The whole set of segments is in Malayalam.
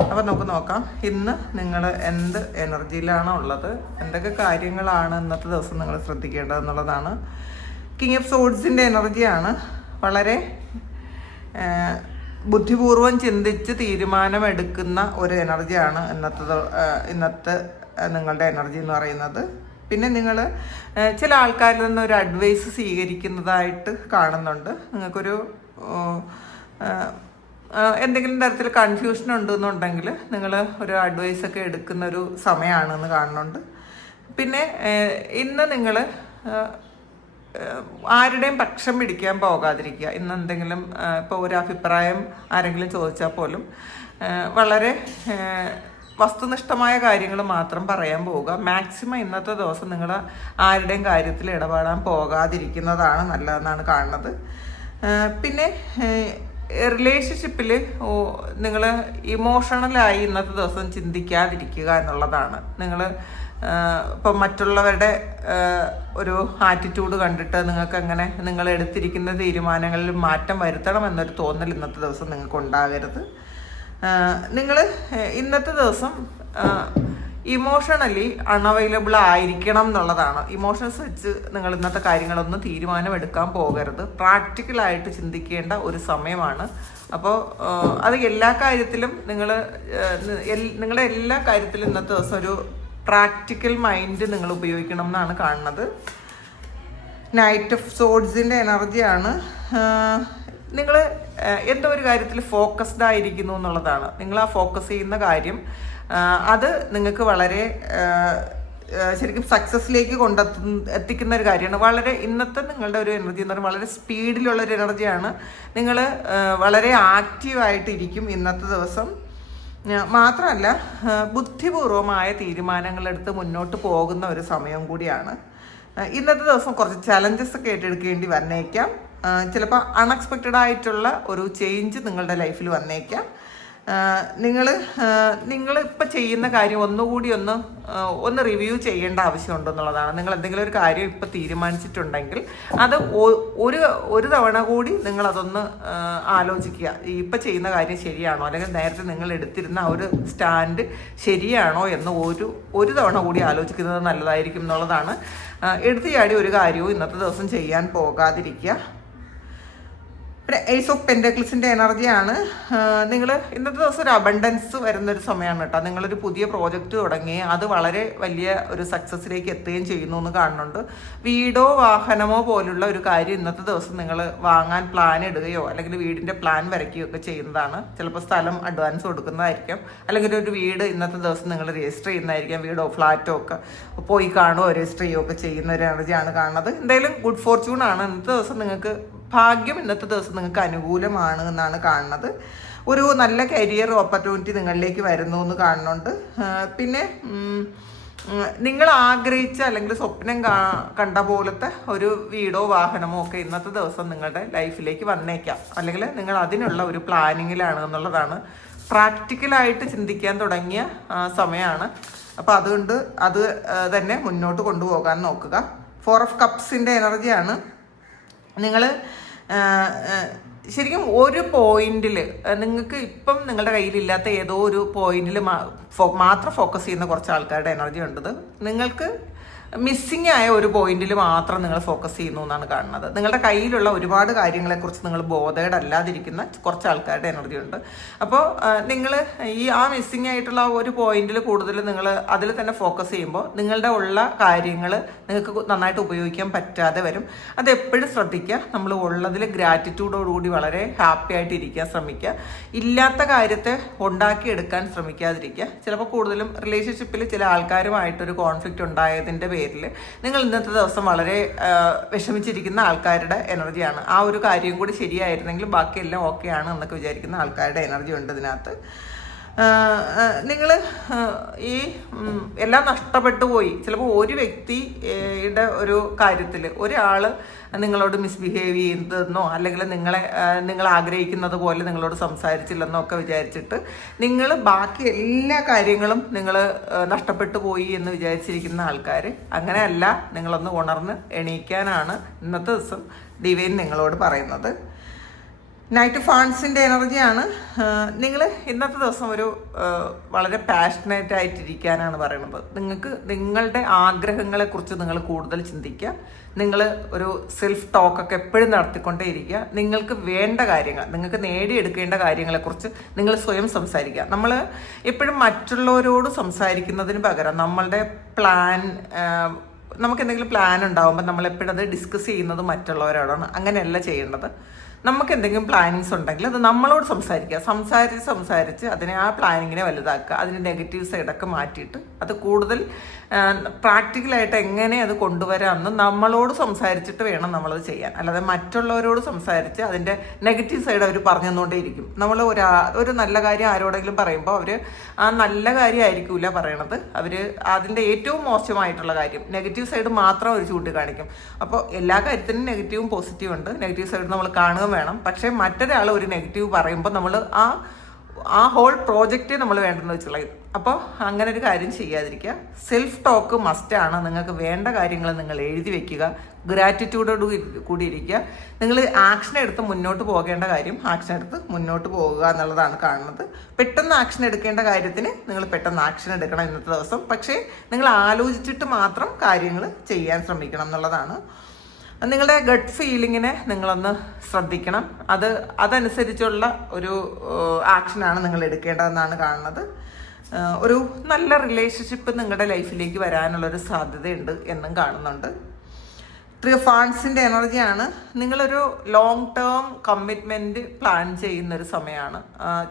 അപ്പം നമുക്ക് നോക്കാം. ഇന്ന് നിങ്ങൾ എന്ത് എനർജിയിലാണോ ഉള്ളത്? എന്തൊക്കെ കാര്യങ്ങളാണ് ഇന്നത്തെ ദിവസം നിങ്ങൾ ശ്രദ്ധിക്കേണ്ടതെന്നുള്ളതാണ് കിങ് ഓഫ് സോഡ്സിന്റെ എനർജിയാണ്. വളരെ ബുദ്ധിപൂർവം ചിന്തിച്ച് തീരുമാനമെടുക്കുന്ന ഒരു എനർജിയാണ് ഇന്നത്തെ ഇന്നത്തെ നിങ്ങളുടെ എനർജി എന്ന് പറയുന്നത്. പിന്നെ നിങ്ങൾ ചില ആൾക്കാരിൽ നിന്ന് ഒരു അഡ്വൈസ് സ്വീകരിക്കുന്നതായിട്ട് കാണുന്നുണ്ട്. നിങ്ങൾക്കൊരു എന്തെങ്കിലും തരത്തിൽ കൺഫ്യൂഷൻ ഉണ്ടെന്നുണ്ടെങ്കിൽ നിങ്ങൾ ഒരു അഡ്വൈസ് ഒക്കെ എടുക്കുന്ന ഒരു സമയമാണെന്ന് കാണുന്നുണ്ട്. പിന്നെ ഇന്ന് നിങ്ങൾ ആരുടെയും പക്ഷം പിടിക്കാൻ പോകാതിരിക്കുക. ഇന്ന് എന്തെങ്കിലും ഇപ്പോൾ ഒരു അഭിപ്രായം ആരെങ്കിലും ചോദിച്ചാൽ പോലും വളരെ വസ്തുനിഷ്ഠമായ കാര്യങ്ങൾ മാത്രം പറയാൻ പോവുക. മാക്സിമം ഇന്നത്തെ ദിവസം നിങ്ങൾ ആരുടെയും കാര്യത്തിൽ ഇടപെടാൻ പോകാതിരിക്കുന്നതാണ് നല്ലതെന്നാണ് കാണുന്നത്. പിന്നെ റിലേഷൻഷിപ്പിൽ നിങ്ങൾ ഇമോഷണലായി ഇന്നത്തെ ദിവസം ചിന്തിക്കാതിരിക്കുക എന്നുള്ളതാണ്. നിങ്ങൾ ഇപ്പം മറ്റുള്ളവരുടെ ഒരു ആറ്റിറ്റ്യൂഡ് കണ്ടിട്ട് നിങ്ങൾക്ക് അങ്ങനെ നിങ്ങൾ എടുത്തിരിക്കുന്ന തീരുമാനങ്ങളിൽ മാറ്റം വരുത്തണം എന്നൊരു തോന്നൽ ഇന്നത്തെ ദിവസം നിങ്ങൾക്ക് ഉണ്ടാകരുത് നിങ്ങൾ ഇന്നത്തെ ദിവസം ഇമോഷണലി അൺഅവൈലബിൾ ആയിരിക്കണം എന്നുള്ളതാണ്. ഇമോഷൻസ് വെച്ച് നിങ്ങൾ ഇന്നത്തെ കാര്യങ്ങളൊന്നും തീരുമാനമെടുക്കാൻ പോകരുത്. പ്രാക്ടിക്കലായിട്ട് ചിന്തിക്കേണ്ട ഒരു സമയമാണ്. അപ്പോൾ അത് എല്ലാ കാര്യത്തിലും നിങ്ങൾ നിങ്ങളുടെ എല്ലാ കാര്യത്തിലും ഇന്നത്തെ ദിവസം ഒരു പ്രാക്ടിക്കൽ മൈൻഡ് നിങ്ങൾ ഉപയോഗിക്കണം എന്നാണ് കാണുന്നത്. നൈറ്റ് ഓഫ് സോഡ്സിന്റെ എനർജിയാണ് നിങ്ങൾ എന്തോ ഒരു കാര്യത്തിൽ ഫോക്കസ്ഡ് ആയിരിക്കുന്നു എന്നുള്ളതാണ്. നിങ്ങൾ ആ ഫോക്കസ് ചെയ്യുന്ന കാര്യം അത് നിങ്ങൾക്ക് വളരെ ശരിക്കും സക്സസ്സിലേക്ക് കൊണ്ട എത്തിക്കുന്ന ഒരു കാര്യമാണ്. വളരെ ഇന്നത്തെ നിങ്ങളുടെ ഒരു എനർജി എന്ന് പറയുന്നത് വളരെ സ്പീഡിലുള്ള ഒരു എനർജിയാണ് നിങ്ങൾ വളരെ ആക്റ്റീവായിട്ടിരിക്കും ഇന്നത്തെ ദിവസം. മാത്രമല്ല ബുദ്ധിപൂർവമായ തീരുമാനങ്ങളെടുത്ത് മുന്നോട്ട് പോകുന്ന ഒരു സമയം കൂടിയാണ്. ഇന്നത്തെ ദിവസം കുറച്ച് ചലഞ്ചസ് ഒക്കെ ഏറ്റെടുക്കേണ്ടി വന്നേക്കാം. ചിലപ്പോൾ അൺഎക്സ്പെക്റ്റഡ് ആയിട്ടുള്ള ഒരു ചേഞ്ച് നിങ്ങളുടെ ലൈഫിൽ വന്നേക്കാം. നിങ്ങൾ നിങ്ങൾ ഇപ്പം ചെയ്യുന്ന കാര്യം ഒന്നുകൂടി ഒന്ന് ഒന്ന് റിവ്യൂ ചെയ്യേണ്ട ആവശ്യമുണ്ടെന്നുള്ളതാണ് നിങ്ങൾ എന്തെങ്കിലും ഒരു കാര്യം ഇപ്പം തീരുമാനിച്ചിട്ടുണ്ടെങ്കിൽ അത് ഒരു ഒരു തവണ കൂടി നിങ്ങളതൊന്ന് ആലോചിക്കുക. ഈ ഇപ്പം ചെയ്യുന്ന കാര്യം ശരിയാണോ? അല്ലെങ്കിൽ നേരത്തെ നിങ്ങൾ എടുത്തിരുന്ന ആ ഒരു സ്റ്റാൻഡ് ശരിയാണോ എന്ന് ഒരു ഒരു തവണ കൂടി ആലോചിക്കുന്നത് നല്ലതായിരിക്കും എന്നുള്ളതാണ്. ആ, എടുത്തു ചാടി ഒരു കാര്യവും ഇന്നത്തെ ദിവസം ചെയ്യാൻ പോകാതിരിക്കുക. പിന്നെ ഏസ് ഓഫ് പെൻഡക്ലിസിന്റെ എനർജിയാണ് നിങ്ങൾ ഇന്നത്തെ ദിവസം ഒരു അബണ്ടൻസ് വരുന്നൊരു സമയമാണ് കേട്ടോ. നിങ്ങളൊരു പുതിയ പ്രോജക്റ്റ് തുടങ്ങി അത് വളരെ വലിയ ഒരു സക്സസ്സിലേക്ക് എത്തുകയും ചെയ്യുന്നു എന്ന് കാണുന്നുണ്ട്. വീടോ വാഹനമോ പോലുള്ള ഒരു കാര്യം ഇന്നത്തെ ദിവസം നിങ്ങൾ വാങ്ങാൻ പ്ലാൻ ഇടുകയോ അല്ലെങ്കിൽ വീടിന്റെ പ്ലാൻ വരയ്ക്കുകയോ ഒക്കെ ചെയ്യുന്നതാണ്. ചിലപ്പോൾ സ്ഥലം അഡ്വാൻസ് കൊടുക്കുന്നതായിരിക്കും. അല്ലെങ്കിൽ ഒരു വീട് ഇന്നത്തെ ദിവസം നിങ്ങൾ രജിസ്റ്റർ ചെയ്യുന്നതായിരിക്കും വീടോ ഫ്ലാറ്റോ ഒക്കെ പോയി കാണുകയോ രജിസ്റ്റർ ചെയ്യുകയോ ഒക്കെ ചെയ്യുന്ന ഒരു എനർജിയാണ് കാണുന്നത്. എന്തായാലും ഗുഡ് ഫോർച്യൂൺ ആണ്. ഇന്നത്തെ ദിവസം നിങ്ങൾക്ക് ഭാഗ്യം ഇന്നത്തെ ദിവസം നിങ്ങൾക്ക് അനുകൂലമാണ് എന്നാണ് കാണുന്നത്. ഒരു നല്ല കരിയർ ഓപ്പർച്യൂണിറ്റി നിങ്ങളിലേക്ക് വരുന്നു എന്ന് കാണുന്നുണ്ട്. പിന്നെ നിങ്ങൾ ആഗ്രഹിച്ച അല്ലെങ്കിൽ സ്വപ്നം കണ്ട പോലത്തെ ഒരു വീടോ വാഹനമോ ഒക്കെ ഇന്നത്തെ ദിവസം നിങ്ങളുടെ ലൈഫിലേക്ക് വന്നേക്കാം. അല്ലെങ്കിൽ നിങ്ങൾ അതിനുള്ള ഒരു പ്ലാനിങ്ങിലാണ് എന്നുള്ളതാണ് പ്രാക്ടിക്കലായിട്ട് ചിന്തിക്കാൻ തുടങ്ങിയ സമയമാണ്. അപ്പോൾ അതുകൊണ്ട് അത് തന്നെ മുന്നോട്ട് കൊണ്ടുപോകാൻ നോക്കുക. ഫോർ ഓഫ് കപ്സിന്റെ എനർജിയാണ് നിങ്ങൾ ശരിക്കും ഒരു പോയിന്റിൽ നിങ്ങൾക്ക് ഇപ്പം നിങ്ങളുടെ കയ്യിലില്ലാത്ത ഏതോ ഒരു പോയിന്റിൽ മാത്രം ഫോക്കസ് ചെയ്യുന്ന കുറച്ച് ആൾക്കാരുടെ എനർജി ഉണ്ടത്. നിങ്ങൾക്ക് മിസ്സിങ് ആയ ഒരു പോയിന്റിൽ മാത്രം നിങ്ങൾ ഫോക്കസ് ചെയ്യുന്നു എന്നാണ് കാണുന്നത്. നിങ്ങളുടെ കയ്യിലുള്ള ഒരുപാട് കാര്യങ്ങളെക്കുറിച്ച് നിങ്ങൾ ബോധേഡ് അല്ലാതിരിക്കുന്ന കുറച്ച് ആൾക്കാരുടെ എനർജി ഉണ്ട്. അപ്പോൾ നിങ്ങൾ ഈ ആ മിസ്സിങ് ആയിട്ടുള്ള ഒരു പോയിന്റിൽ കൂടുതൽ നിങ്ങൾ അതിൽ തന്നെ ഫോക്കസ് ചെയ്യുമ്പോൾ നിങ്ങളുടെ ഉള്ള കാര്യങ്ങൾ നിങ്ങൾക്ക് നന്നായിട്ട് ഉപയോഗിക്കാൻ പറ്റാതെ വരും. അത് എപ്പോഴും ശ്രദ്ധിക്കുക. നമ്മൾ ഉള്ളതിൽ ഗ്രാറ്റിറ്റ്യൂഡോടുകൂടി വളരെ ഹാപ്പി ആയിട്ട് ഇരിക്കാൻ ശ്രമിക്കുക. ഇല്ലാത്ത കാര്യത്തെ ഉണ്ടാക്കിയെടുക്കാൻ ശ്രമിക്കാതിരിക്കുക. ചിലപ്പോൾ കൂടുതലും റിലേഷൻഷിപ്പിൽ ചില ആൾക്കാരുമായിട്ടൊരു കോൺഫ്ലിക്റ്റ് ഉണ്ടായതിന്റെ നിങ്ങൾ ഇന്നത്തെ ദിവസം വളരെ വിഷമിച്ചിരിക്കുന്ന ആൾക്കാരുടെ എനർജിയാണ്. ആ ഒരു കാര്യം കൂടി ശരിയായിരുന്നെങ്കിൽ ബാക്കിയെല്ലാം ഓക്കെ ആണ് എന്നൊക്കെ വിചാരിക്കുന്ന ആൾക്കാരുടെ എനർജി ഉണ്ട് ഇതിനകത്ത്. നിങ്ങൾ ഈ എല്ലാം നഷ്ടപ്പെട്ടു പോയി. ചിലപ്പോൾ ഒരു വ്യക്തിയുടെ ഒരു കാര്യത്തിൽ ഒരാൾ നിങ്ങളോട് മിസ്ബിഹേവ് ചെയ്യുന്നതെന്നോ അല്ലെങ്കിൽ നിങ്ങളെ നിങ്ങൾ ആഗ്രഹിക്കുന്നത് പോലെ നിങ്ങളോട് സംസാരിച്ചില്ലെന്നോ ഒക്കെ വിചാരിച്ചിട്ട് നിങ്ങൾ ബാക്കി എല്ലാ കാര്യങ്ങളും നിങ്ങൾ നഷ്ടപ്പെട്ടു പോയി എന്ന് വിചാരിച്ചിരിക്കുന്ന ആൾക്കാർ അങ്ങനെയല്ല നിങ്ങളൊന്ന് ഉണർന്ന് എണീക്കാനാണ് ഇന്നത്തെ ദിവസം ഡിവൈൻ നിങ്ങളോട് പറയുന്നത്. നൈറ്റ് ഫാൺസിന്റെ എനർജിയാണ് നിങ്ങൾ ഇന്നത്തെ ദിവസം ഒരു വളരെ പാഷനേറ്റ് ആയിട്ടിരിക്കാനാണ് പറയുന്നത്. നിങ്ങൾക്ക് നിങ്ങളുടെ ആഗ്രഹങ്ങളെക്കുറിച്ച് നിങ്ങൾ കൂടുതൽ ചിന്തിക്കുക. നിങ്ങൾ ഒരു സെൽഫ് ടോക്കൊക്കെ എപ്പോഴും നടത്തിക്കൊണ്ടേ ഇരിക്കുക നിങ്ങൾക്ക് വേണ്ട കാര്യങ്ങൾ നിങ്ങൾക്ക് നേടിയെടുക്കേണ്ട കാര്യങ്ങളെക്കുറിച്ച് നിങ്ങൾ സ്വയം സംസാരിക്കുക. നമ്മൾ എപ്പോഴും മറ്റുള്ളവരോട് സംസാരിക്കുന്നതിന് പകരം നമ്മളുടെ പ്ലാൻ നമുക്ക് എന്തെങ്കിലും പ്ലാൻ ഉണ്ടാകുമ്പോൾ നമ്മൾ എപ്പോഴും അത് ഡിസ്കസ് ചെയ്യുന്നത് മറ്റുള്ളവരോടാണ്. അങ്ങനെയല്ല ചെയ്യേണ്ടത്. നമുക്ക് എന്തെങ്കിലും പ്ലാനിങ്സ് ഉണ്ടെങ്കിൽ അത് നമ്മളോട് സംസാരിക്കുക. സംസാരിച്ച് സംസാരിച്ച് അതിനെ ആ പ്ലാനിങ്ങിനെ വലുതാക്കുക. അതിന്റെ നെഗറ്റീവ് സൈഡൊക്കെ മാറ്റിയിട്ട് അത് കൂടുതൽ പ്രാക്ടിക്കലായിട്ട് എങ്ങനെ അത് കൊണ്ടുവരാമെന്ന് നമ്മളോട് സംസാരിച്ചിട്ട് വേണം നമ്മളത് ചെയ്യാൻ. അല്ലാതെ മറ്റുള്ളവരോട് സംസാരിച്ച് അതിന്റെ നെഗറ്റീവ് സൈഡ് അവർ പറഞ്ഞു തന്നുകൊണ്ടേയിരിക്കും നമ്മൾ ഒരു ഒരു നല്ല കാര്യം ആരോടെങ്കിലും പറയുമ്പോൾ അവർ ആ നല്ല കാര്യമായിരിക്കില്ല പറയണത്. അവർ അതിന്റെ ഏറ്റവും മോശമായിട്ടുള്ള കാര്യം. നെഗറ്റീവ് സൈഡ് മാത്രം അവർ ചൂണ്ടിക്കാണിക്കും. അപ്പോൾ എല്ലാ കാര്യത്തിനും നെഗറ്റീവും പോസിറ്റീവും ഉണ്ട്. നെഗറ്റീവ് സൈഡ് നമ്മൾ കാണുകയും വേണം. പക്ഷേ മറ്റൊരാൾ ഒരു നെഗറ്റീവ് പറയുമ്പോൾ നമ്മൾ ആ ആ ഹോൾ പ്രോജക്റ്റ് നമ്മൾ വേണ്ടെന്ന് വെച്ചുള്ള അപ്പോൾ അങ്ങനെ ഒരു കാര്യം ചെയ്യാതിരിക്കുക. സെൽഫ് ടോക്ക് മസ്റ്റ് ആണ്. നിങ്ങൾക്ക് വേണ്ട കാര്യങ്ങൾ നിങ്ങൾ എഴുതി വെക്കുക. ഗ്രാറ്റിറ്റ്യൂഡോട് കൂടി ഇരിക്കുക. നിങ്ങൾ ആക്ഷൻ എടുത്ത് മുന്നോട്ട് പോകേണ്ട കാര്യം ആക്ഷൻ എടുത്ത് മുന്നോട്ട് പോകുക എന്നുള്ളതാണ് കാണുന്നത്. പെട്ടെന്ന് ആക്ഷൻ എടുക്കേണ്ട കാര്യത്തിന് നിങ്ങൾ പെട്ടെന്ന് ആക്ഷൻ എടുക്കണം ഇന്നത്തെ ദിവസം. പക്ഷേ നിങ്ങൾ ആലോചിച്ചിട്ട് മാത്രം കാര്യങ്ങൾ ചെയ്യാൻ ശ്രമിക്കണം എന്നുള്ളതാണ് നിങ്ങളുടെ ഗട്ട് ഫീലിങ്ങിനെ നിങ്ങളൊന്ന് ശ്രദ്ധിക്കണം. അത് അതനുസരിച്ചുള്ള ഒരു ആക്ഷനാണ് നിങ്ങൾ എടുക്കേണ്ടതെന്നാണ് കാണുന്നത്. ഒരു നല്ല റിലേഷൻഷിപ്പ് നിങ്ങളുടെ ലൈഫിലേക്ക് വരാനുള്ളൊരു സാധ്യതയുണ്ട് എന്നും കാണുന്നുണ്ട്. ത്രീ ഫാൻസിന്റെ എനർജിയാണ് നിങ്ങളൊരു ലോങ് ടേം കമ്മിറ്റ്മെന്റ് പ്ലാൻ ചെയ്യുന്നൊരു സമയമാണ്.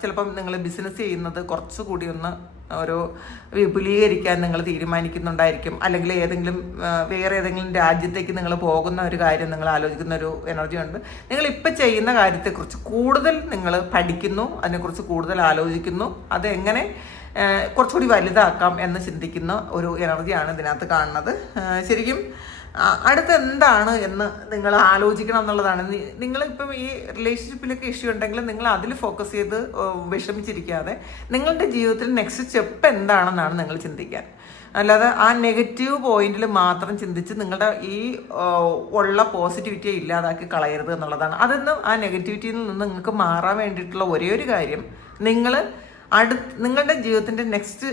ചിലപ്പം നിങ്ങൾ ബിസിനസ് ചെയ്യുന്നത് കുറച്ചുകൂടി ഒന്ന് ഒരു വിപുലീകരിക്കാൻ നിങ്ങൾ തീരുമാനിക്കുന്നുണ്ടായിരിക്കും. അല്ലെങ്കിൽ ഏതെങ്കിലും വേറെ ഏതെങ്കിലും രാജ്യത്തേക്ക് നിങ്ങൾ പോകുന്ന ഒരു കാര്യം നിങ്ങൾ ആലോചിക്കുന്ന ഒരു എനർജി ഉണ്ട്. നിങ്ങൾ ഇപ്പം ചെയ്യുന്ന കാര്യത്തെക്കുറിച്ച് കൂടുതൽ നിങ്ങൾ പഠിക്കുന്നു അതിനെക്കുറിച്ച് കൂടുതൽ ആലോചിക്കുന്നു. അതെങ്ങനെ കുറച്ചുകൂടി വലുതാക്കാം എന്ന് ചിന്തിക്കുന്ന ഒരു എനർജിയാണ് ഇതിനകത്ത് കാണുന്നത്. ശരിക്കും അടുത്ത് എന്താണ് എന്ന് നിങ്ങൾ ആലോചിക്കണം എന്നുള്ളതാണ്. നിങ്ങൾ നിങ്ങളിപ്പം ഈ റിലേഷൻഷിപ്പിലൊക്കെ ഇഷ്യൂ ഉണ്ടെങ്കിൽ നിങ്ങൾ അതിൽ ഫോക്കസ് ചെയ്ത് വിഷമിച്ചിരിക്കാതെ നിങ്ങളുടെ ജീവിതത്തിൽ നെക്സ്റ്റ് സ്റ്റെപ്പ് എന്താണെന്നാണ് നിങ്ങൾ ചിന്തിക്കാൻ. അല്ലാതെ ആ നെഗറ്റീവ് പോയിന്റിൽ മാത്രം ചിന്തിച്ച് നിങ്ങളുടെ ഈ ഉള്ള പോസിറ്റിവിറ്റിയെ ഇല്ലാതാക്കി കളയരുത് എന്നുള്ളതാണ്. അതൊന്നും ആ നെഗറ്റിവിറ്റിയിൽ നിന്ന് നിങ്ങൾക്ക് മാറാൻ വേണ്ടിയിട്ടുള്ള ഒരേ ഒരു കാര്യം നിങ്ങൾ അടു നിങ്ങളുടെ ജീവിതത്തിന്റെ നെക്സ്റ്റ്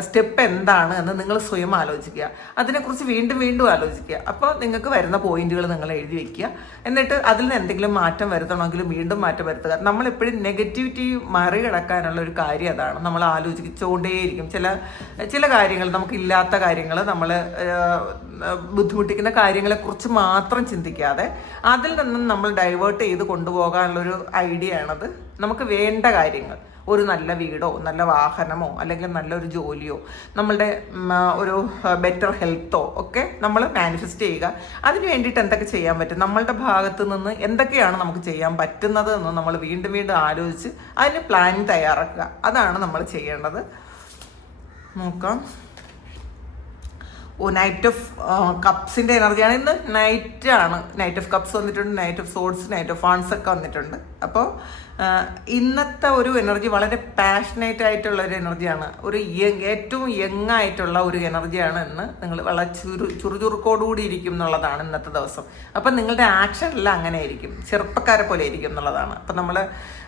സ്റ്റെപ്പ് എന്താണ് എന്ന് നിങ്ങൾ സ്വയം ആലോചിക്കുക. അതിനെക്കുറിച്ച് വീണ്ടും വീണ്ടും ആലോചിക്കുക. അപ്പോൾ നിങ്ങൾക്ക് വരുന്ന പോയിന്റുകൾ നിങ്ങൾ എഴുതി വെക്കുക. എന്നിട്ട് അതിൽ നിന്ന് എന്തെങ്കിലും മാറ്റം വരുത്തണമെങ്കിൽ വീണ്ടും മാറ്റം വരുത്തുക. നമ്മൾ എപ്പോഴും നെഗറ്റിവിറ്റി മറികടക്കാനുള്ള ഒരു കാര്യം അതാണ്. നമ്മൾ ആലോചിച്ചുകൊണ്ടേയിരിക്കും. ചില ചില കാര്യങ്ങൾ നമുക്കില്ലാത്ത കാര്യങ്ങൾ നമ്മൾ ബുദ്ധിമുട്ടിക്കുന്ന കാര്യങ്ങളെക്കുറിച്ച് മാത്രം ചിന്തിക്കാതെ അതിൽ നിന്നും നമ്മൾ ഡൈവേർട്ട് ചെയ്ത് കൊണ്ടുപോകാനുള്ളൊരു ഐഡിയ ആണത്. നമുക്ക് വേണ്ട കാര്യങ്ങൾ. ഒരു നല്ല വീടോ നല്ല വാഹനമോ അല്ലെങ്കിൽ നല്ലൊരു ജോലിയോ നമ്മളുടെ ഒരു ബെറ്റർ ഹെൽത്തോ ഒക്കെ നമ്മൾ മാനിഫെസ്റ്റ് ചെയ്യുക. അതിന് വേണ്ടിയിട്ട് എന്തൊക്കെ ചെയ്യാൻ പറ്റും? നമ്മളുടെ ഭാഗത്ത് നിന്ന് എന്തൊക്കെയാണ് നമുക്ക് ചെയ്യാൻ പറ്റുന്നത് എന്ന് നമ്മൾ വീണ്ടും വീണ്ടും ആലോചിച്ച് അതിന് പ്ലാൻ തയ്യാറാക്കുക. അതാണ് നമ്മൾ ചെയ്യേണ്ടത്. നോക്കാം. ഓ നൈറ്റ് ഓഫ് കപ്സിന്റെ എനർജിയാണ് ഇന്ന് നൈറ്റ് ആണ്. നൈറ്റ് ഓഫ് കപ്സ് വന്നിട്ടുണ്ട് Knight of Swords Knight of ഫാൺസ് ഒക്കെ വന്നിട്ടുണ്ട്. അപ്പോൾ ഇന്നത്തെ ഒരു എനർജി വളരെ പാഷനേറ്റ് ആയിട്ടുള്ള ഒരു എനർജിയാണ്. ഒരു ഏറ്റവും യങ് ആയിട്ടുള്ള ഒരു എനർജിയാണ് ഇന്ന് നിങ്ങൾ വളരെ ചുരു ചുറുചുറുക്കോടുകൂടി ഇരിക്കും എന്നുള്ളതാണ് ഇന്നത്തെ ദിവസം. അപ്പം നിങ്ങളുടെ ആക്ഷൻ എല്ലാം അങ്ങനെ ആയിരിക്കും ചെറുപ്പക്കാരെ പോലെ ഇരിക്കും എന്നുള്ളതാണ്. അപ്പം നമ്മൾ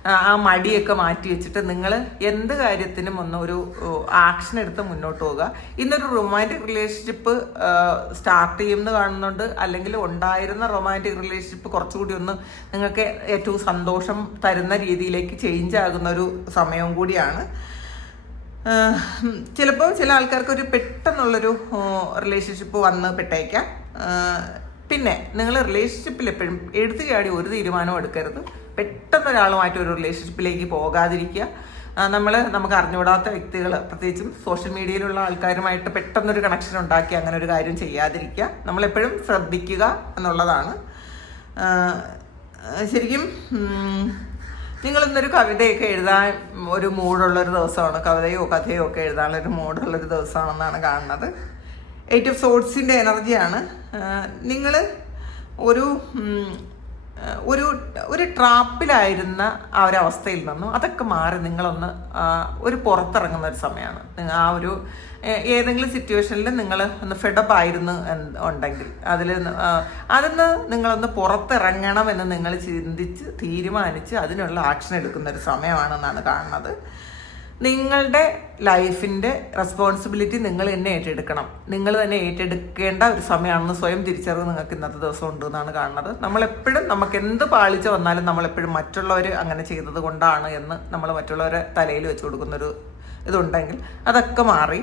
ആ മടിയൊക്കെ മാറ്റി വെച്ചിട്ട് നിങ്ങൾ എന്ത് കാര്യത്തിനും ഒന്ന് ഒരു ആക്ഷൻ എടുത്ത് മുന്നോട്ട് പോകുക ഇന്നൊരു റൊമാന്റിക് റിലേഷൻഷിപ്പ് സ്റ്റാർട്ട് ചെയ്യുമെന്ന് കാണുന്നുണ്ട്. അല്ലെങ്കിൽ ഉണ്ടായിരുന്ന റൊമാന്റിക് റിലേഷൻഷിപ്പ് കുറച്ചുകൂടി ഒന്ന് നിങ്ങൾക്ക് ഏറ്റവും സന്തോഷം തരുന്ന രീതിയിലേക്ക് ചേഞ്ച് ആകുന്ന ഒരു സമയവും കൂടിയാണ്. ചിലപ്പോൾ ചില ആൾക്കാർക്ക് ഒരു പെട്ടെന്നുള്ളൊരു റിലേഷൻഷിപ്പ് വന്ന് പെട്ടേക്കാം. പിന്നെ നിങ്ങൾ റിലേഷൻഷിപ്പിൽ എപ്പോഴും എടുത്തു ചാടി ഒരു തീരുമാനവും എടുക്കരുത്. പെട്ടെന്ന് ഒരാളുമായിട്ട് ഒരു റിലേഷൻഷിപ്പിലേക്ക് പോകാതിരിക്കുക. നമ്മൾ നമുക്ക് അറിഞ്ഞുകൂടാത്ത വ്യക്തികൾ പ്രത്യേകിച്ചും സോഷ്യൽ മീഡിയയിലുള്ള ആൾക്കാരുമായിട്ട് പെട്ടെന്നൊരു കണക്ഷൻ ഉണ്ടാക്കി അങ്ങനെ ഒരു കാര്യം ചെയ്യാതിരിക്കുക. നമ്മളെപ്പോഴും ശ്രദ്ധിക്കുക എന്നുള്ളതാണ്. ശരിക്കും നിങ്ങൾ ഇന്നൊരു കവിതയൊക്കെ എഴുതാൻ ഒരു മൂഡുള്ള ഒരു ദിവസമാണ്. കവിതയോ കഥയോ ഒക്കെ എഴുതാനുള്ള ഒരു മൂഡുള്ള ഒരു ദിവസമാണെന്നാണ് കാണുന്നത് എയ്റ്റ് ഓഫ് സോട്സിന്റെ എനർജിയാണ് നിങ്ങൾ ഒരു ഒരു ഒരു ട്രാപ്പിലായിരുന്ന ആ ഒരു അവസ്ഥയിൽ നിന്നും അതൊക്കെ മാറി നിങ്ങളൊന്ന് ഒരു പുറത്തിറങ്ങുന്ന ഒരു സമയമാണ്. നിങ്ങൾ ആ ഒരു ഏതെങ്കിലും സിറ്റുവേഷനിൽ നിങ്ങൾ ഒന്ന് ഫെഡപ്പ് ആയിരുന്നു ഉണ്ടെങ്കിൽ അതിൽ അതിന്ന് നിങ്ങളൊന്ന് പുറത്തിറങ്ങണം എന്ന് നിങ്ങൾ ചിന്തിച്ച് തീരുമാനിച്ച് അതിനുള്ള ആക്ഷൻ എടുക്കുന്ന ഒരു സമയമാണെന്നാണ് കാണുന്നത്. നിങ്ങളുടെ ലൈഫിന്റെ റെസ്പോൺസിബിലിറ്റി നിങ്ങൾ തന്നെ ഏറ്റെടുക്കണം. നിങ്ങൾ തന്നെ ഏറ്റെടുക്കേണ്ട ഒരു സമയമാണെന്ന് സ്വയം തിരിച്ചറിവ് നിങ്ങൾക്ക് ഇന്നത്തെ ദിവസം ഉണ്ട് എന്നാണ് കാണുന്നത്. നമ്മളെപ്പോഴും നമുക്ക് എന്ത് പാളിച്ച വന്നാലും നമ്മളെപ്പോഴും മറ്റുള്ളവർ അങ്ങനെ ചെയ്തത് കൊണ്ടാണ് എന്ന് നമ്മൾ മറ്റുള്ളവരെ തലയിൽ വെച്ച് കൊടുക്കുന്നൊരു ഇതുണ്ടെങ്കിൽ അതൊക്കെ മാറി.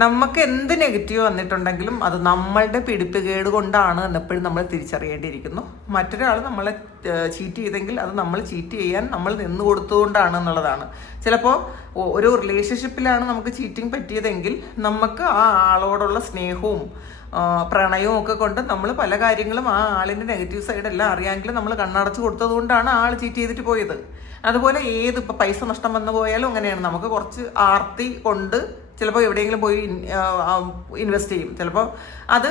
നമുക്ക് എന്ത് നെഗറ്റീവ് വന്നിട്ടുണ്ടെങ്കിലും അത് നമ്മളുടെ പിടിപ്പുകേട് കൊണ്ടാണ് എന്നെപ്പോഴും നമ്മൾ തിരിച്ചറിയേണ്ടിയിരിക്കുന്നു. മറ്റൊരാൾ നമ്മളെ ചീറ്റ് ചെയ്തെങ്കിൽ അത് നമ്മൾ ചീറ്റ് ചെയ്യാൻ നമ്മൾ നിന്ന് കൊടുത്തുകൊണ്ടാണ് എന്നുള്ളതാണ്. ചിലപ്പോൾ ഒരു റിലേഷൻഷിപ്പിലാണ് നമുക്ക് ചീറ്റിംഗ് പറ്റിയതെങ്കിൽ നമുക്ക് ആ ആളോടുള്ള സ്നേഹവും പ്രണയവും ഒക്കെ കൊണ്ട് നമ്മൾ പല കാര്യങ്ങളും ആ ആളിന്റെ നെഗറ്റീവ് സൈഡ് എല്ലാം അറിയാമെങ്കിൽ നമ്മൾ കണ്ണടച്ച് കൊടുത്തത് കൊണ്ടാണ് ആൾ ചീറ്റ് ചെയ്തിട്ട് പോയത്. അതുപോലെ ഏത് ഇപ്പം പൈസ നഷ്ടം വന്നു പോയാലും അങ്ങനെയാണ്. നമുക്ക് കുറച്ച് ആർത്തി കൊണ്ട് ചിലപ്പോൾ എവിടെയെങ്കിലും പോയി ഇൻവെസ്റ്റ് ചെയ്യും. ചിലപ്പോൾ അത്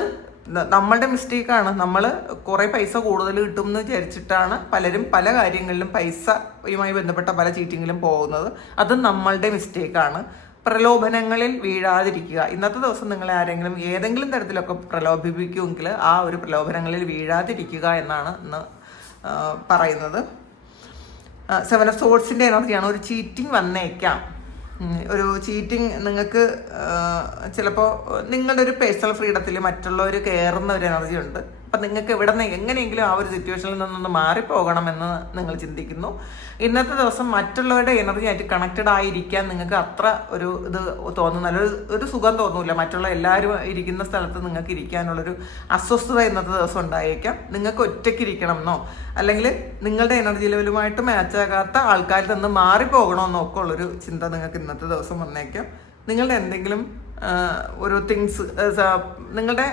നമ്മളുടെ മിസ്റ്റേക്കാണ് നമ്മൾ കുറേ പൈസ കൂടുതൽ കിട്ടും എന്ന് വിചാരിച്ചിട്ടാണ് പലരും പല കാര്യങ്ങളിലും പൈസയുമായി ബന്ധപ്പെട്ട പല ചീറ്റിങ്ങിലും പോകുന്നത്. അത് നമ്മളുടെ മിസ്റ്റേക്കാണ് പ്രലോഭനങ്ങളിൽ വീഴാതിരിക്കുക. ഇന്നത്തെ ദിവസം നിങ്ങളെ ആരെങ്കിലും ഏതെങ്കിലും തരത്തിലൊക്കെ പ്രലോഭിപ്പിക്കുമെങ്കിൽ ആ ഒരു പ്രലോഭനങ്ങളിൽ വീഴാതിരിക്കുക എന്നാണ് ഇന്ന് പറയുന്നത്. സെവൻ ഓഫ് സോഴ്സിന്റെ എനർജിയാണ് ഒരു ചീറ്റിംഗ് വന്നേക്കാം. ഒരു ചീറ്റിംഗ് നിങ്ങൾക്ക് ചിലപ്പോൾ നിങ്ങളുടെ ഒരു പേഴ്സണൽ ഫ്രീഡത്തിൽ മറ്റുള്ളവർ കയറുന്ന ഒരു എനർജി ഉണ്ട്. അപ്പം നിങ്ങൾക്ക് ഇവിടെ നിന്ന് എങ്ങനെയെങ്കിലും ആ ഒരു സിറ്റുവേഷനിൽ നിന്നൊന്ന് മാറിപ്പോകണമെന്ന് നിങ്ങൾ ചിന്തിക്കുന്നു. ഇന്നത്തെ ദിവസം മറ്റുള്ളവരുടെ എനർജി ആയിട്ട് കണക്റ്റഡ് ആയിരിക്കാൻ നിങ്ങൾക്ക് അത്ര ഒരു ഇത് തോന്നുന്നില്ല. ഒരു ഒരു സുഖം തോന്നൂല മറ്റുള്ള എല്ലാവരും ഇരിക്കുന്ന സ്ഥലത്ത് നിങ്ങൾക്ക് ഇരിക്കാനുള്ളൊരു അസ്വസ്ഥത ഇന്നത്തെ ദിവസം ഉണ്ടായേക്കാം. നിങ്ങൾക്ക് ഒറ്റയ്ക്ക് ഇരിക്കണം എന്നോ അല്ലെങ്കിൽ നിങ്ങളുടെ എനർജി ലെവലുമായിട്ട് മാച്ചാകാത്ത ആൾക്കാരിൽ നിന്ന് മാറിപ്പോകണമെന്നോ ഒക്കെ ഉള്ളൊരു ചിന്ത നിങ്ങൾക്ക് ഇന്നത്തെ ദിവസം വന്നേക്കാം. നിങ്ങളുടെ എന്തെങ്കിലും ഒരു തിങ്സ് നിങ്ങളുടെ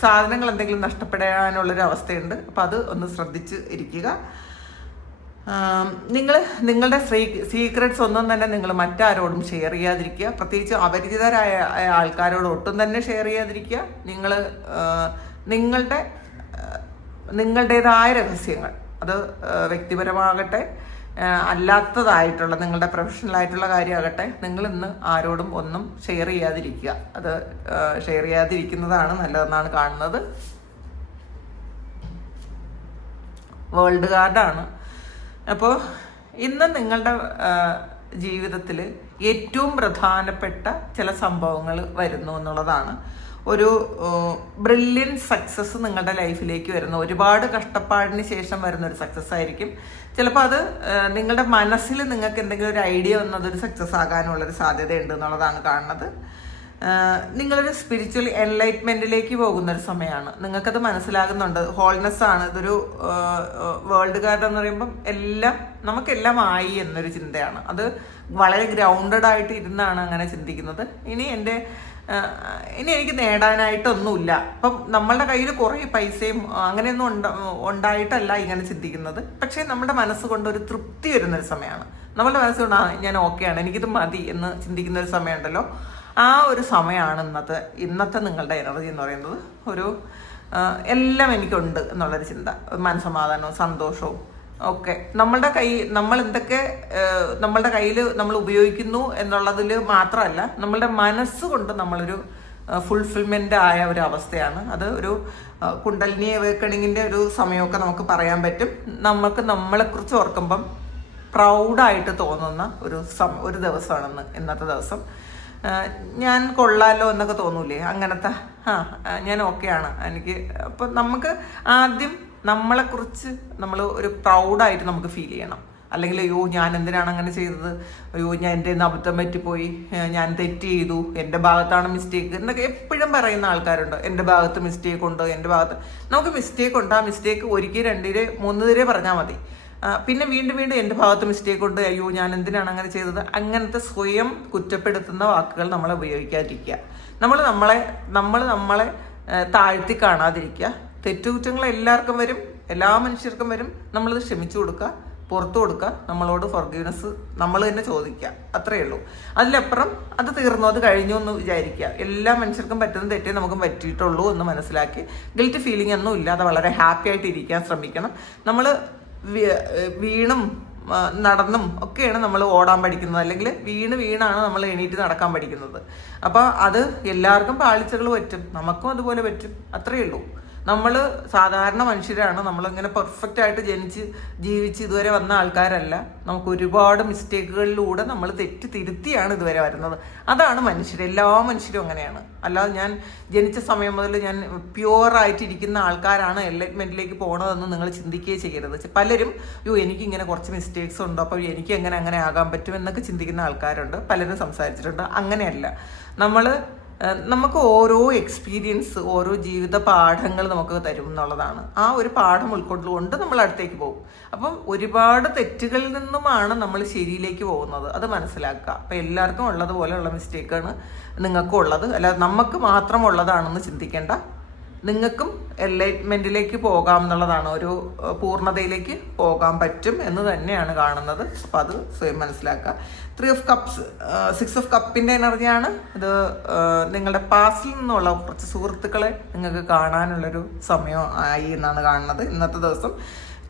സാധനങ്ങൾ എന്തെങ്കിലും നഷ്ടപ്പെടാനുള്ളൊരു അവസ്ഥയുണ്ട്. അപ്പോൾ അത് ഒന്ന് ശ്രദ്ധിച്ച് ഇരിക്കുക. നിങ്ങൾ നിങ്ങളുടെ സീക്രട്സ് ഒന്നും തന്നെ നിങ്ങൾ മറ്റാരോടും ഷെയർ ചെയ്യാതിരിക്കുക. പ്രത്യേകിച്ച് അപരിചിതരായ ആൾക്കാരോട് ഒട്ടും തന്നെ ഷെയർ ചെയ്യാതിരിക്കുക. നിങ്ങൾ നിങ്ങളുടെ നിങ്ങളുടേതായ രഹസ്യങ്ങൾ. അത് വ്യക്തിപരമാകട്ടെ അല്ലാത്തതായിട്ടുള്ള നിങ്ങളുടെ പ്രൊഫഷണൽ ആയിട്ടുള്ള കാര്യമാകട്ടെ നിങ്ങൾ ഇന്ന് ആരോടും ഒന്നും ഷെയർ ചെയ്യാതിരിക്കുക. അത് ഷെയർ ചെയ്യാതിരിക്കുന്നതാണ് നല്ലതെന്നാണ് കാണുന്നത്. വേൾഡ് കാർഡാണ് അപ്പോൾ ഇന്ന് നിങ്ങളുടെ ജീവിതത്തിൽ ഏറ്റവും പ്രധാനപ്പെട്ട ചില സംഭവങ്ങൾ വരുന്നു എന്നുള്ളതാണ്. ഒരു ബ്രില്യൻ സക്സസ് നിങ്ങളുടെ ലൈഫിലേക്ക് വരുന്ന. ഒരുപാട് കഷ്ടപ്പാടിന് ശേഷം വരുന്ന ഒരു സക്സസ് ആയിരിക്കും. ചിലപ്പോൾ അത് നിങ്ങളുടെ മനസ്സിൽ നിങ്ങൾക്ക് എന്തെങ്കിലും ഒരു ഐഡിയ വന്നത് ഒരു സക്സസ് ആകാനുള്ളൊരു സാധ്യതയുണ്ട് എന്നുള്ളതാണ് കാണുന്നത്. നിങ്ങളൊരു സ്പിരിച്വൽ എൻലൈറ്റ്മെന്റിലേക്ക് പോകുന്ന ഒരു സമയമാണ്. നിങ്ങൾക്കത് മനസ്സിലാകുന്നുണ്ട്. ഹോൾനെസ് ആണ്. ഇതൊരു വേൾഡ് കാർഡ് എന്ന് പറയുമ്പം എല്ലാം നമുക്കെല്ലാം ആയി എന്നൊരു ചിന്തയാണ്. അത് വളരെ ഗ്രൗണ്ടഡ് ആയിട്ട് ഇരുന്നാണ് അങ്ങനെ ചിന്തിക്കുന്നത്. ഇനി എന്റെ ഇനി എനിക്ക് നേടാനായിട്ടൊന്നുമില്ല. അപ്പം നമ്മളുടെ കയ്യിൽ കുറേ പൈസയും അങ്ങനെയൊന്നും ഉണ്ട ഉണ്ടായിട്ടല്ല ഇങ്ങനെ ചിന്തിക്കുന്നത്. പക്ഷേ നമ്മുടെ മനസ്സുകൊണ്ട് ഒരു തൃപ്തി വരുന്നൊരു സമയമാണ്. നമ്മളുടെ മനസ്സുകൊണ്ട് ആ ഞാൻ ഓക്കെയാണ് എനിക്കിത് മതി എന്ന് ചിന്തിക്കുന്ന ഒരു സമയമുണ്ടല്ലോ. ആ ഒരു സമയമാണ് ഇന്നത്തെ ഇന്നത്തെ നിങ്ങളുടെ എനർജി എന്ന് പറയുന്നത് ഒരു എല്ലാം എനിക്കുണ്ട് എന്നുള്ളൊരു ചിന്ത. മനസ്സമാധാനവും സന്തോഷവും ഒക്കെ നമ്മളുടെ കൈ നമ്മൾ എന്തൊക്കെ നമ്മളുടെ കയ്യിൽ നമ്മൾ ഉപയോഗിക്കുന്നു എന്നുള്ളതിൽ മാത്രമല്ല നമ്മളുടെ മനസ്സുകൊണ്ട് നമ്മളൊരു ഫുൾഫിൽമെന്റ് ആയ ഒരു അവസ്ഥയാണ്. അത് ഒരു കുണ്ടലിനി അവേക്കണിങ്ങിന്റെ ഒരു സമയമൊക്കെ നമുക്ക് പറയാൻ പറ്റും. നമുക്ക് നമ്മളെക്കുറിച്ച് ഓർക്കുമ്പം പ്രൗഡായിട്ട് തോന്നുന്ന ഒരു സം ഒരു ദിവസമാണെന്ന് ഇന്നത്തെ ദിവസം. ഞാൻ കൊള്ളാലോ എന്നൊക്കെ തോന്നൂലേ? അങ്ങനത്തെ ആ, ഞാൻ ഓക്കെയാണ്. എനിക്ക് അപ്പം നമുക്ക് ആദ്യം നമ്മളെക്കുറിച്ച് നമ്മൾ ഒരു പ്രൗഡായിട്ട് നമുക്ക് ഫീൽ ചെയ്യണം. അല്ലെങ്കിൽ അയ്യോ ഞാൻ എന്തിനാണ് അങ്ങനെ ചെയ്തത്? അയ്യോ ഞാൻ എന്റെ അബദ്ധം പറ്റിപ്പോയി. ഞാൻ തെറ്റ് ചെയ്തു. എന്റെ ഭാഗത്താണ് മിസ്റ്റേക്ക് എന്നൊക്കെ എപ്പോഴും പറയുന്ന ആൾക്കാരുണ്ട്. എന്റെ ഭാഗത്ത് മിസ്റ്റേക്ക് ഉണ്ട്. എന്റെ ഭാഗത്ത് നമുക്ക് മിസ്റ്റേക്ക് ഉണ്ട്. ആ മിസ്റ്റേക്ക് ഒരിക്കൽ രണ്ടിരെ മൂന്ന് തിരെ പറഞ്ഞാൽ മതി പിന്നെ വീണ്ടും വീണ്ടും എന്റെ ഭാഗത്ത് മിസ്റ്റേക്ക് ഉണ്ട്. അയ്യോ ഞാൻ എന്തിനാണ് അങ്ങനെ ചെയ്തത് അങ്ങനത്തെ സ്വയം കുറ്റപ്പെടുത്തുന്ന വാക്കുകൾ നമ്മളെ ഉപയോഗിക്കാതിരിക്കുക. നമ്മൾ നമ്മളെ നമ്മൾ നമ്മളെ താഴ്ത്തി കാണാതിരിക്കുക. തെറ്റുകുറ്റങ്ങൾ എല്ലാവർക്കും വരും എല്ലാ മനുഷ്യർക്കും വരും. നമ്മളത് ക്ഷമിച്ചു കൊടുക്കുക പുറത്തു കൊടുക്കുക നമ്മളോട് ഫൊർഗീവ്നെസ് നമ്മൾ തന്നെ ചോദിക്കുക അത്രയേ ഉള്ളൂ. അതിലപ്പുറം അത് തീർന്നു അത് കഴിഞ്ഞു എന്ന് വിചാരിക്കുക എല്ലാ മനുഷ്യർക്കും പറ്റുന്ന തെറ്റേ നമുക്കും പറ്റിയിട്ടുള്ളൂ എന്ന് മനസ്സിലാക്കി. ഗിൽറ്റ് ഫീലിംഗ് ഒന്നും ഇല്ലാതെ വളരെ ഹാപ്പി ആയിട്ട് ഇരിക്കാൻ ശ്രമിക്കണം. നമ്മൾ വീണും നടന്നും ഒക്കെയാണ് നമ്മൾ ഓടാൻ പഠിക്കുന്നത്. അല്ലെങ്കിൽ വീണ് വീണാണ് നമ്മൾ എണീറ്റ് നടക്കാൻ പഠിക്കുന്നത്. അപ്പോൾ അത് എല്ലാവർക്കും പാളിച്ചകൾ പറ്റും. നമുക്കും അതുപോലെ പറ്റും. അത്രയേ ഉള്ളൂ. നമ്മൾ സാധാരണ മനുഷ്യരാണ്. നമ്മളിങ്ങനെ പെർഫെക്റ്റ് ആയിട്ട് ജനിച്ച് ജീവിച്ച് ഇതുവരെ വന്ന ആൾക്കാരല്ല. നമുക്ക് ഒരുപാട് മിസ്റ്റേക്കുകളിലൂടെ നമ്മൾ തെറ്റ് തിരുത്തിയാണ് ഇതുവരെ വരുന്നത്. അതാണ് മനുഷ്യർ എല്ലാ മനുഷ്യരും അങ്ങനെയാണ്. അല്ലാതെ ഞാൻ ജനിച്ച സമയം മുതൽ ഞാൻ പ്യുവറായിട്ടിരിക്കുന്ന ആൾക്കാരാണ് എൻലൈറ്റ്മെന്റിലേക്ക് പോകണതെന്ന് നിങ്ങൾ ചിന്തിക്കുകയേ ചെയ്യരുത്. പലരും യോ എനിക്ക് ഇങ്ങനെ കുറച്ച് മിസ്റ്റേക്സ് ഉണ്ട്? അപ്പോൾ എനിക്ക് എങ്ങനെ അങ്ങനെ ആകാൻ പറ്റും? എന്നൊക്കെ ചിന്തിക്കുന്ന ആൾക്കാരുണ്ട്. പലരും സംസാരിച്ചിട്ടുണ്ട്. അങ്ങനെയല്ല. നമ്മൾ നമുക്ക് ഓരോ എക്സ്പീരിയൻസ് ഓരോ ജീവിത പാഠങ്ങൾ നമുക്ക് തരും എന്നുള്ളതാണ്. ആ ഒരു പാഠം ഉൾക്കൊണ്ടുകൊണ്ട് നമ്മൾ അടുത്തേക്ക് പോകും. അപ്പം ഒരുപാട് തെറ്റുകളിൽ നിന്നുമാണ് നമ്മൾ ശരിയിലേക്ക് പോകുന്നത്. അത് മനസ്സിലാക്കുക. അപ്പം എല്ലാവർക്കും ഉള്ളതുപോലെയുള്ള മിസ്റ്റേക്കാണ് നിങ്ങൾക്കും ഉള്ളത് അല്ലാതെ നമുക്ക് മാത്രം ഉള്ളതാണെന്ന് ചിന്തിക്കേണ്ട. നിങ്ങൾക്കും എൻലൈറ്റ്മെന്റിലേക്ക് പോകാം എന്നുള്ളതാണ്. ഒരു പൂർണതയിലേക്ക് പോകാൻ പറ്റും എന്ന് തന്നെയാണ് കാണുന്നത്. അപ്പം അത് സ്വയം മനസ്സിലാക്കുക. Three of Cups Six of കപ്പിന്റെ എനർജിയാണ്. ഏഹ്, നിങ്ങളുടെ പാസ്റ്റിൽ നിന്നുള്ള കുറച്ച് സുഹൃത്തുക്കളെ നിങ്ങൾക്ക് കാണാനുള്ളൊരു സമയം ആയി എന്നാണ് കാണുന്നത്. ഇന്നത്തെ ദിവസം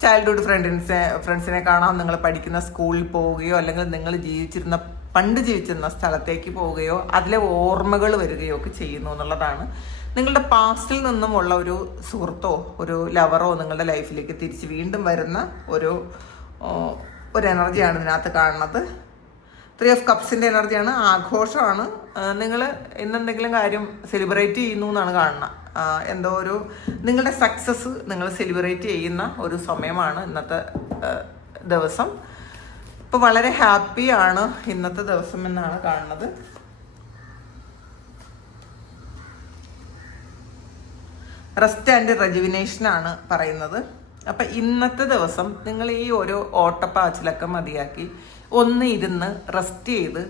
ചൈൽഡ്ഹുഡ് ഫ്രണ്ടിൻസെ ഫ്രണ്ട്സിനെ കാണാം. നിങ്ങൾ പഠിക്കുന്ന സ്കൂളിൽ പോവുകയോ അല്ലെങ്കിൽ നിങ്ങൾ ജീവിച്ചിരുന്ന പണ്ട് ജീവിച്ചിരുന്ന സ്ഥലത്തേക്ക് പോവുകയോ അതിലെ ഓർമ്മകൾ വരികയോ ഒക്കെ ചെയ്യുന്നു എന്നുള്ളതാണ്. നിങ്ങളുടെ പാസ്റ്റിൽ നിന്നുമുള്ള ഒരു സുഹൃത്തോ ഒരു ലവറോ നിങ്ങളുടെ ലൈഫിലേക്ക് തിരിച്ച് വീണ്ടും വരുന്ന ഒരു ഒരു എനർജിയാണ് ഇതിനകത്ത് കാണുന്നത്. ത്രീ ഓഫ് കപ്സിന്റെ എനർജിയാണ് ആഘോഷമാണ്. നിങ്ങൾ ഇന്നെന്തെങ്കിലും കാര്യം സെലിബ്രേറ്റ് ചെയ്യുന്നു എന്നാണ് കാണുന്നത് എന്തോ ഒരു നിങ്ങളുടെ സക്സസ് നിങ്ങൾ സെലിബ്രേറ്റ് ചെയ്യുന്ന ഒരു സമയമാണ് ഇന്നത്തെ ദിവസം. ഇപ്പോൾ വളരെ ഹാപ്പി ആണ് ഇന്നത്തെ ദിവസം എന്നാണ് കാണുന്നത്. റെസ്റ്റ് ആൻഡ് റെജുവിനേഷൻ ആണ് പറയുന്നത്. അപ്പൊ ഇന്നത്തെ ദിവസം നിങ്ങൾ ഈ ഒരു ഓട്ടപ്പാച്ചിലൊക്കെ മതിയാക്കി ഒന്ന് ഇരുന്ന് റെസ്റ്റ് ചെയ്ത്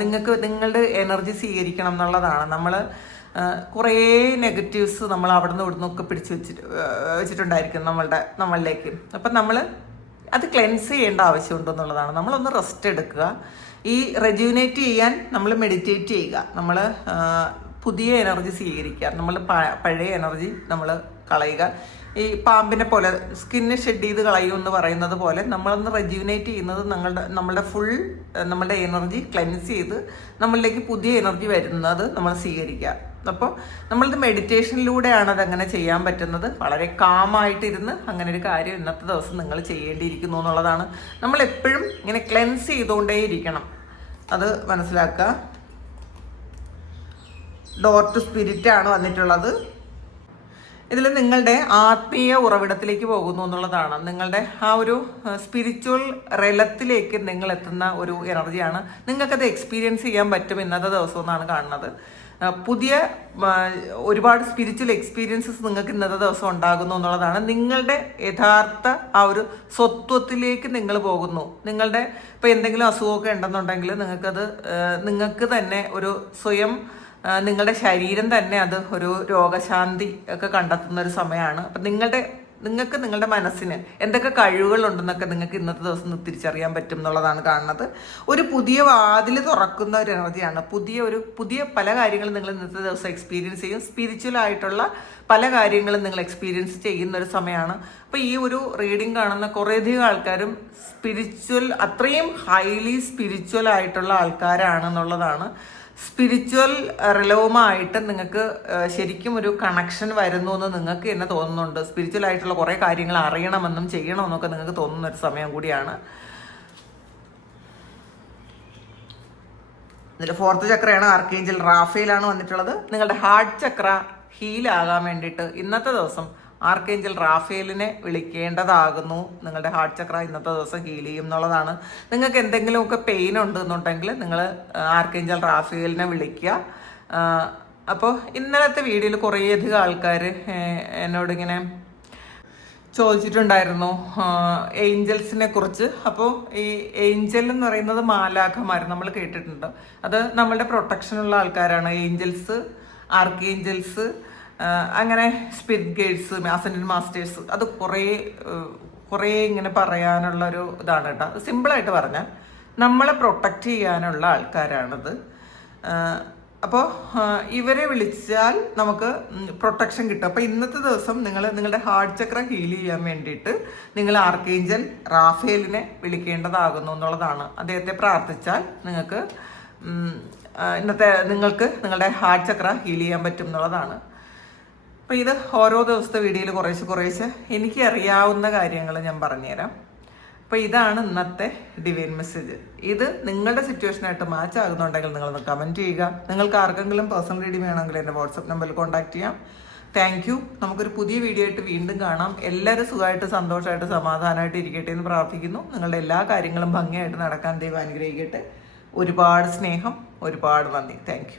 നിങ്ങൾക്ക് നിങ്ങളുടെ എനർജി സ്വീകരിക്കണം എന്നുള്ളതാണ്. നമ്മൾ കുറേ നെഗറ്റീവ്സ് നമ്മൾ അവിടെ നിന്ന് ഇവിടുന്ന് ഒക്കെ പിടിച്ചു വെച്ചിട്ട് വെച്ചിട്ടുണ്ടായിരിക്കും നമ്മളുടെ നമ്മളിലേക്ക്. അപ്പം നമ്മൾ അത് ക്ലെൻസ് ചെയ്യേണ്ട ആവശ്യമുണ്ടെന്നുള്ളതാണ് നമ്മളൊന്ന് റെസ്റ്റ് എടുക്കുക. ഈ റെജ്യൂനേറ്റ് ചെയ്യാൻ നമ്മൾ മെഡിറ്റേറ്റ് ചെയ്യുക. നമ്മൾ പുതിയ എനർജി സ്വീകരിക്കുക. നമ്മൾ പഴയ എനർജി നമ്മൾ കളയുക. ഈ പാമ്പിനെ പോലെ സ്കിന്ന് ഷെഡ് ചെയ്ത് കളയും എന്ന് പറയുന്നത് പോലെ നമ്മളൊന്ന് റെജ്യൂനേറ്റ് ചെയ്യുന്നത് നമ്മളുടെ നമ്മളുടെ ഫുൾ നമ്മളുടെ എനർജി ക്ലെൻസ് ചെയ്ത് നമ്മളിലേക്ക് പുതിയ എനർജി വരുന്നത് നമ്മൾ സ്വീകരിക്കുക. അപ്പോൾ നമ്മളിത് മെഡിറ്റേഷനിലൂടെയാണ് അതങ്ങനെ ചെയ്യാൻ പറ്റുന്നത്. വളരെ കാമായിട്ടിരുന്ന് അങ്ങനെ ഒരു കാര്യം ഇന്നത്തെ ദിവസം നിങ്ങൾ ചെയ്യേണ്ടിയിരിക്കുന്നു എന്നുള്ളതാണ്. നമ്മൾ എപ്പോഴും ഇങ്ങനെ ക്ലെൻസ് ചെയ്തുകൊണ്ടേയിരിക്കണം അത് മനസ്സിലാക്കുക. ഡോർ ടു സ്പിരിറ്റ് ആണ് വന്നിട്ടുള്ളത്. ഇതിൽ നിങ്ങളുടെ ആത്മീയ ഉറവിടത്തിലേക്ക് പോകുന്നു എന്നുള്ളതാണ്. നിങ്ങളുടെ ആ ഒരു സ്പിരിച്വൽ റെലത്തിലേക്ക് നിങ്ങൾ എത്തുന്ന ഒരു എനർജിയാണ്. നിങ്ങൾക്കത് എക്സ്പീരിയൻസ് ചെയ്യാൻ പറ്റും ഇന്നത്തെ ദിവസം എന്നാണ് കാണുന്നത്. പുതിയ ഒരുപാട് സ്പിരിച്വൽ എക്സ്പീരിയൻസസ് നിങ്ങൾക്ക് ഇന്നത്തെ ദിവസം ഉണ്ടാകുന്നു എന്നുള്ളതാണ്. നിങ്ങളുടെ യഥാർത്ഥ ആ ഒരു സ്വത്വത്തിലേക്ക് നിങ്ങൾ പോകുന്നു. നിങ്ങളുടെ ഇപ്പോൾ എന്തെങ്കിലും അസുഖമൊക്കെ ഉണ്ടെന്നുണ്ടെങ്കിൽ നിങ്ങൾക്കത് നിങ്ങൾക്ക് തന്നെ ഒരു സ്വയം നിങ്ങളുടെ ശരീരം തന്നെ അത് ഒരു രോഗശാന്തി ഒക്കെ കണ്ടെത്തുന്ന ഒരു സമയമാണ്. അപ്പം നിങ്ങളുടെ നിങ്ങൾക്ക് നിങ്ങളുടെ മനസ്സിന് എന്തൊക്കെ കഴിവുകളുണ്ടെന്നൊക്കെ നിങ്ങൾക്ക് ഇന്നത്തെ ദിവസം തിരിച്ചറിയാൻ പറ്റും എന്നുള്ളതാണ് കാണുന്നത്. ഒരു പുതിയ വാതിൽ തുറക്കുന്ന ഒരു എനർജിയാണ്. പുതിയ ഒരു പുതിയ പല കാര്യങ്ങളും നിങ്ങൾ ഇന്നത്തെ ദിവസം എക്സ്പീരിയൻസ് ചെയ്യും. സ്പിരിച്വൽ ആയിട്ടുള്ള പല കാര്യങ്ങളും നിങ്ങൾ എക്സ്പീരിയൻസ് ചെയ്യുന്ന ഒരു സമയമാണ്. അപ്പോൾ ഈ ഒരു റീഡിംഗ് കാണുന്ന കുറേയധികം ആൾക്കാരും സ്പിരിച്വൽ അത്രയും ഹൈലി സ്പിരിച്വൽ ആയിട്ടുള്ള ആൾക്കാരാണെന്നുള്ളതാണ് സ്പിരിച്വൽ റിലവുമായിട്ട് നിങ്ങൾക്ക് ശരിക്കും ഒരു കണക്ഷൻ വരുന്നു എന്ന് നിങ്ങൾക്ക് തന്നെ തോന്നുന്നുണ്ട്. സ്പിരിച്വൽ ആയിട്ടുള്ള കുറേ കാര്യങ്ങൾ അറിയണമെന്നും ചെയ്യണമെന്നൊക്കെ നിങ്ങൾക്ക് തോന്നുന്ന ഒരു സമയം കൂടിയാണ്. ഇതിൽ ഫോർത്ത് ചക്രയാണ് ആർക്കേഞ്ചൽ റാഫേലാണ് വന്നിട്ടുള്ളത്. നിങ്ങളുടെ ഹാർട്ട് ചക്ര ഹീലാകാൻ വേണ്ടിയിട്ട് ഇന്നത്തെ ദിവസം ആർക്കേഞ്ചൽ റാഫേലിനെ വിളിക്കേണ്ടതാകുന്നു. നിങ്ങളുടെ ഹാർട്ട് ചക്ര ഇന്നത്തെ ദിവസം ഹീൽ ചെയ്യും എന്നുള്ളതാണ്. നിങ്ങൾക്ക് എന്തെങ്കിലുമൊക്കെ പെയിൻ ഉണ്ട് എന്നുണ്ടെങ്കിൽ നിങ്ങൾ ആർക്കേഞ്ചൽ റാഫേലിനെ വിളിക്കുക. അപ്പോൾ ഇന്നലത്തെ വീഡിയോയിൽ കുറേയധികം ആൾക്കാർ എന്നോട് ഇങ്ങനെ ചോദിച്ചിട്ടുണ്ടായിരുന്നു ഏഞ്ചൽസിനെ കുറിച്ച്. അപ്പോൾ ഈ ഏഞ്ചൽ എന്ന് പറയുന്നത് മാലാഖമാർ നമ്മൾ കേട്ടിട്ടുണ്ട്. അത് നമ്മളുടെ പ്രൊട്ടക്ഷനുള്ള ആൾക്കാരാണ്. ഏഞ്ചൽസ് ആർക്കേഞ്ചൽസ് അങ്ങനെ സ്പിരിറ്റ് ഗൈഡ്സ് അസൻഡൻ മാസ്റ്റേഴ്സ് അത് കുറേ കുറേ ഇങ്ങനെ പറയാനുള്ളൊരു ഇതാണ് കേട്ടോ. സിമ്പിളായിട്ട് പറഞ്ഞാൽ നമ്മളെ പ്രൊട്ടക്റ്റ് ചെയ്യാനുള്ള ആൾക്കാരാണത്. അപ്പോൾ ഇവരെ വിളിച്ചാൽ നമുക്ക് പ്രൊട്ടക്ഷൻ കിട്ടും. അപ്പോൾ ഇന്നത്തെ ദിവസം നിങ്ങൾ നിങ്ങളുടെ ഹാർട്ട് ചക്ര ഹീൽ ചെയ്യാൻ വേണ്ടിയിട്ട് നിങ്ങൾ ആർക്കേഞ്ചൽ റാഫേലിനെ വിളിക്കേണ്ടതാകുന്നു എന്നുള്ളതാണ്. അദ്ദേഹത്തെ പ്രാർത്ഥിച്ചാൽ നിങ്ങൾക്ക് ഇന്നത്തെ നിങ്ങൾക്ക് നിങ്ങളുടെ ഹാർട്ട് ചക്ര ഹീൽ ചെയ്യാൻ പറ്റും എന്നുള്ളതാണ്. അപ്പോൾ ഇത് ഓരോ ദിവസത്തെ വീഡിയോയിൽ കുറേശ്ശെ കുറേശ്ശെ എനിക്ക് അറിയാവുന്ന കാര്യങ്ങൾ ഞാൻ പറഞ്ഞുതരാം. അപ്പോൾ ഇതാണ് ഇന്നത്തെ ഡിവൈൻ മെസ്സേജ് ഇത് നിങ്ങളുടെ സിറ്റുവേഷനായിട്ട് മാച്ച് ആകുന്നുണ്ടെങ്കിൽ നിങ്ങളൊന്ന് കമന്റ് ചെയ്യുക. നിങ്ങൾക്ക് ആർക്കെങ്കിലും പേഴ്സണൽ റീഡിംഗ് വേണമെങ്കിൽ എന്റെ വാട്സപ്പ് നമ്പറിൽ കോൺടാക്ട് ചെയ്യാം. താങ്ക് യു നമുക്കൊരു പുതിയ വീഡിയോ ആയിട്ട് വീണ്ടും കാണാം. എല്ലാവരും സുഖമായിട്ട് സന്തോഷമായിട്ട് സമാധാനമായിട്ട് ഇരിക്കട്ടെ എന്ന് പ്രാർത്ഥിക്കുന്നു. നിങ്ങളുടെ എല്ലാ കാര്യങ്ങളും ഭംഗിയായിട്ട് നടക്കാൻ ദൈവം അനുഗ്രഹിക്കട്ടെ. ഒരുപാട് സ്നേഹം ഒരുപാട് നന്ദി. താങ്ക്